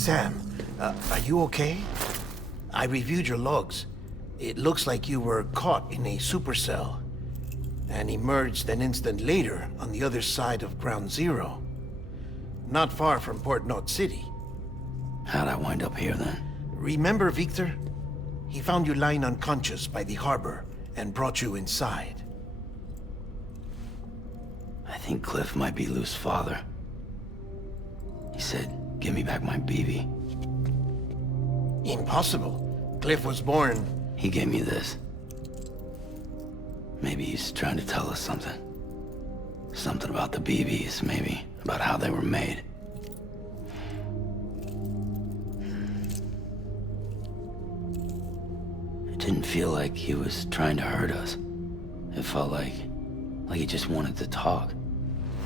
Sam, are you okay? I reviewed your logs. It looks like you were caught in a supercell and emerged an instant later on the other side of Ground Zero. Not far from Port Knot City. How'd I wind up here then? Remember Victor? He found you lying unconscious by the harbor and brought you inside. I think Cliff might be Lou's father. He said, give me back my BB. Impossible. Cliff was born... He gave me this. Maybe he's trying to tell us something. Something about the BBs, maybe. About how they were made. It didn't feel like he was trying to hurt us. It felt like he just wanted to talk.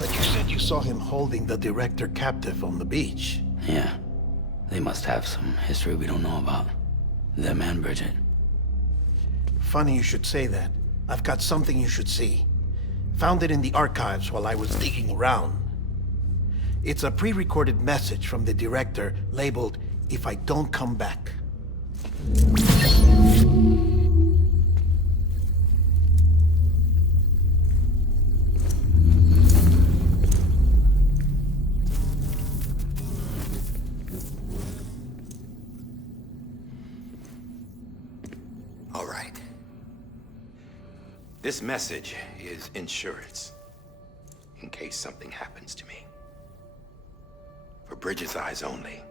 But you said you saw him holding the director captive on the beach. Yeah. They must have some history we don't know about. Them and Bridget. Funny you should say that. I've got something you should see. Found it in the archives while I was digging around. It's a pre-recorded message from the director labeled, "If I don't come back." All right. This message is insurance, in case something happens to me. For Bridget's eyes only.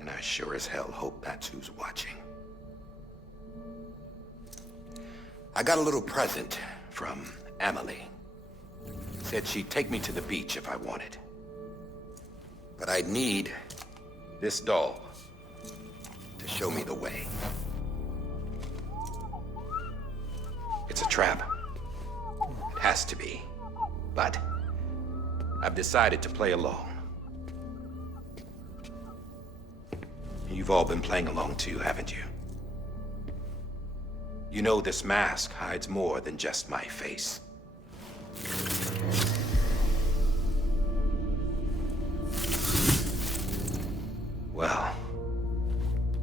And I sure as hell hope that's who's watching. I got a little present from Amelie. Said she'd take me to the beach if I wanted. But I'd need this doll to show me the way. It's a trap. It has to be. But I've decided to play along. You've all been playing along too, haven't you? You know this mask hides more than just my face. Well,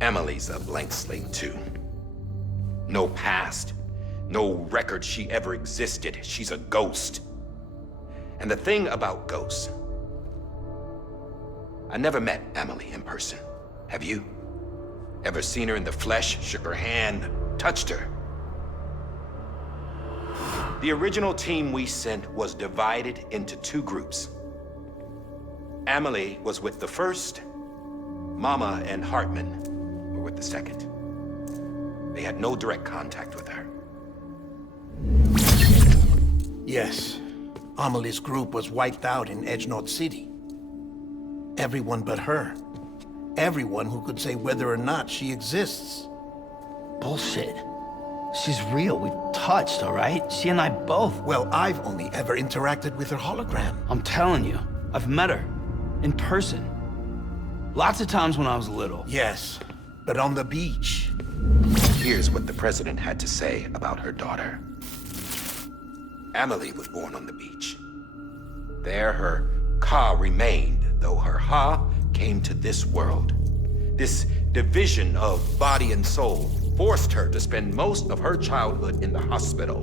Amelie's a blank slate too. No past. No record she ever existed. She's a ghost. And the thing about ghosts... I never met Amelie in person. Have you? Ever seen her in the flesh, shook her hand, touched her? The original team we sent was divided into two groups. Amelie was with the first. Mama and Hardman were with the second. They had no direct contact with her. Yes. Amelie's group was wiped out in Edge Knot City. Everyone but her. Everyone who could say whether or not she exists. Bullshit. She's real. We've touched, all right? She and I both. Well, I've only ever interacted with her hologram. I'm telling you, I've met her. In person. Lots of times when I was little. Yes, but on the beach. Here's what the president had to say about her daughter. Amelie was born on the beach. There her Ka remained, though her Ha came to this world. This division of body and soul forced her to spend most of her childhood in the hospital.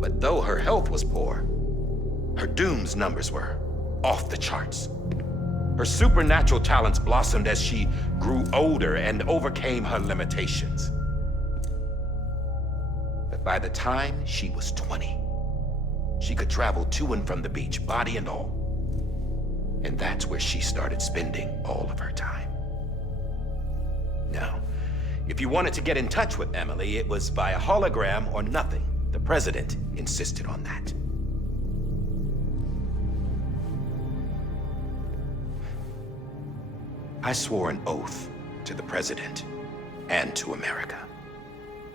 But though her health was poor, her Doom's numbers were off the charts. Her supernatural talents blossomed as she grew older and overcame her limitations. But by the time she was 20, she could travel to and from the beach, body and all. And that's where she started spending all of her time. Now, if you wanted to get in touch with Amelie, it was via hologram or nothing. The president insisted on that. I swore an oath to the president and to America.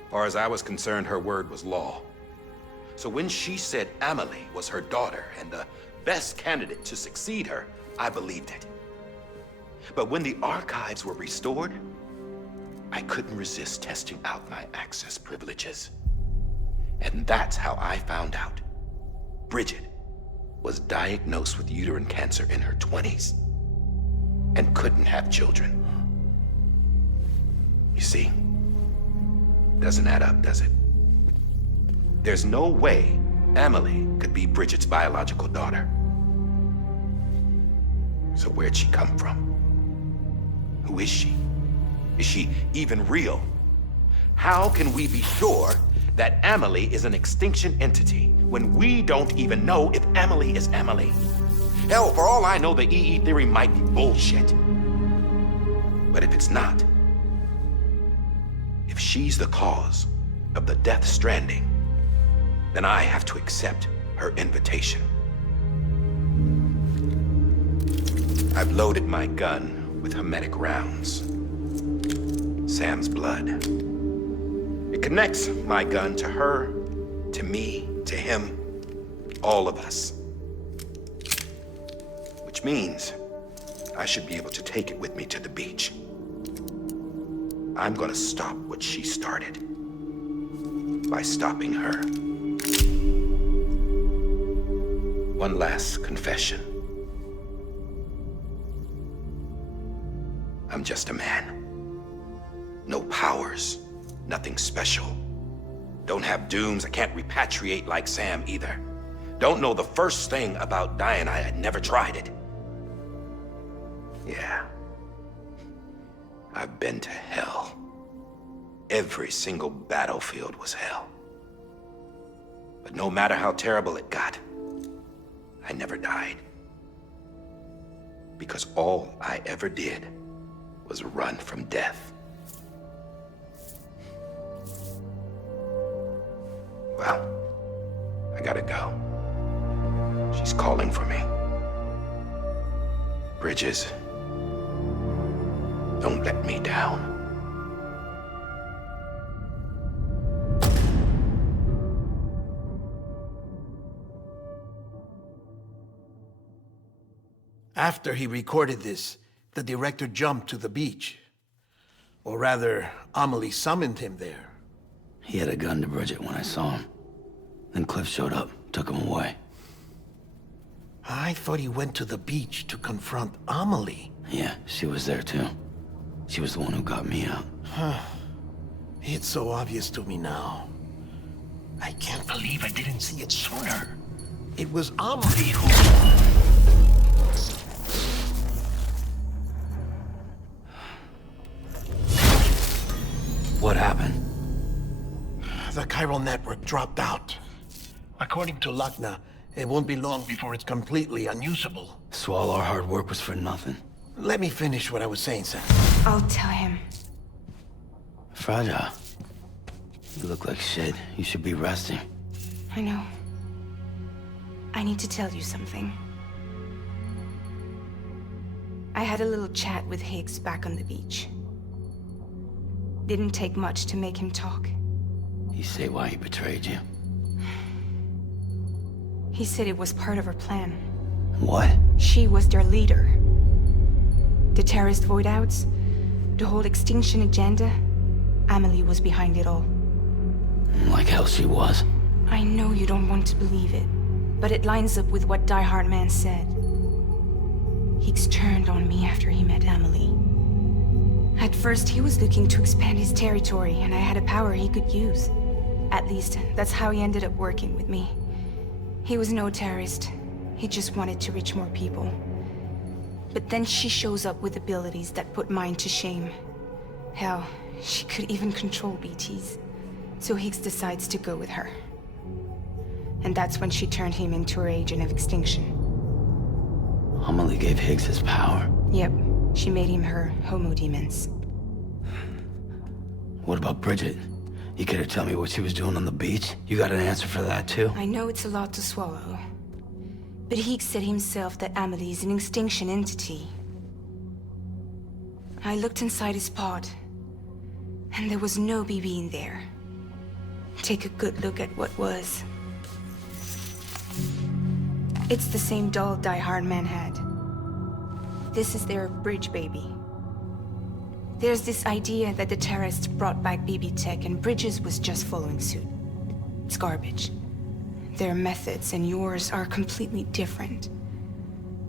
As far as I was concerned, her word was law. So when she said Amelie was her daughter and the best candidate to succeed her, I believed it. But when the archives were restored, I couldn't resist testing out my access privileges. And that's how I found out Bridget was diagnosed with uterine cancer in her 20s. and couldn't have children. You see, doesn't add up, does it? There's no way Amelie could be Bridget's biological daughter. So where'd she come from? Who is she? Is she even real? How can we be sure that Amelie is an extinction entity when we don't even know if Amelie is Amelie? Hell, for all I know, the EE theory might be bullshit. But if it's not, if she's the cause of the death stranding, then I have to accept her invitation. I've loaded my gun with hermetic rounds. Sam's blood. It connects my gun to her, to me, to him, all of us. Which means I should be able to take it with me to the beach. I'm gonna stop what she started by stopping her. One last confession. I'm just a man. No powers, nothing special. Don't have dooms, I can't repatriate like Sam either. Don't know the first thing about dying, I had never tried it. Yeah. I've been to hell. Every single battlefield was hell. But no matter how terrible it got, I never died. Because all I ever did was run from death. Well, I gotta go. She's calling for me. Bridges, don't let me down. After he recorded this, the director jumped to the beach. Or rather, Amelie summoned him there. He had a gun to Bridget when I saw him. Then Cliff showed up, took him away. I thought he went to the beach to confront Amelie. Yeah, she was there too. She was the one who got me out. It's so obvious to me now. I can't believe I didn't see it sooner. It was Amelie who... What happened? The chiral network dropped out. According to Lachna, it won't be long before it's completely unusable. So all our hard work was for nothing. Let me finish what I was saying, Sam. I'll tell him. Fragile. You look like shit. You should be resting. I know. I need to tell you something. I had a little chat with Higgs back on the beach. Didn't take much to make him talk. You say why he betrayed you? He said it was part of her plan. What? She was their leader. The terrorist void-outs, the whole extinction agenda, Amelie was behind it all. Like hell she was. I know you don't want to believe it, but it lines up with what Hardman said. Higgs turned on me after he met Amelie. At first, he was looking to expand his territory, and I had a power he could use. At least, that's how he ended up working with me. He was no terrorist. He just wanted to reach more people. But then she shows up with abilities that put mine to shame. Hell, she could even control BTs. So Higgs decides to go with her. And that's when she turned him into her agent of extinction. Amelie gave Higgs his power. Yep, she made him her homo demons. What about Bridget? You could have told me what she was doing on the beach? You got an answer for that too? I know it's a lot to swallow. But Higgs said himself that Amelie is an extinction entity. I looked inside his pod, and there was no BB in there. Take a good look at what was. It's the same doll Hardman had. This is their bridge baby. There's this idea that the terrorists brought back BB tech and Bridges was just following suit. It's garbage. Their methods and yours are completely different.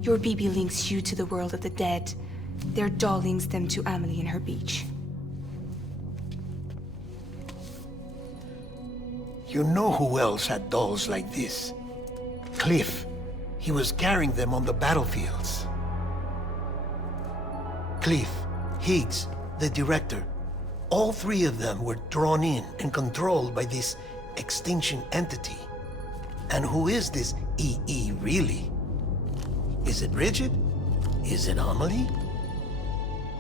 Your BB links you to the world of the dead, Their doll links them to Amelie and her beach. You know who else had dolls like this? Cliff. He was carrying them on the battlefields. Cliff, Higgs, the director. All three of them were drawn in and controlled by this extinction entity. And who is this EE really? Is it Bridget? Is it Amelie?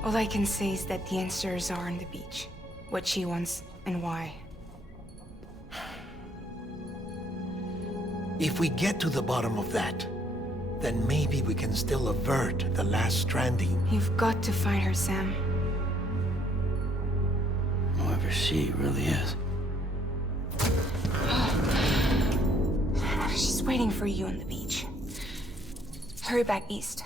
All I can say is that the answers are on the beach. What she wants and why. If we get to the bottom of that, then maybe we can still avert the last stranding. You've got to find her, Sam. Whoever she really is. She's waiting for you on the beach. Hurry back east.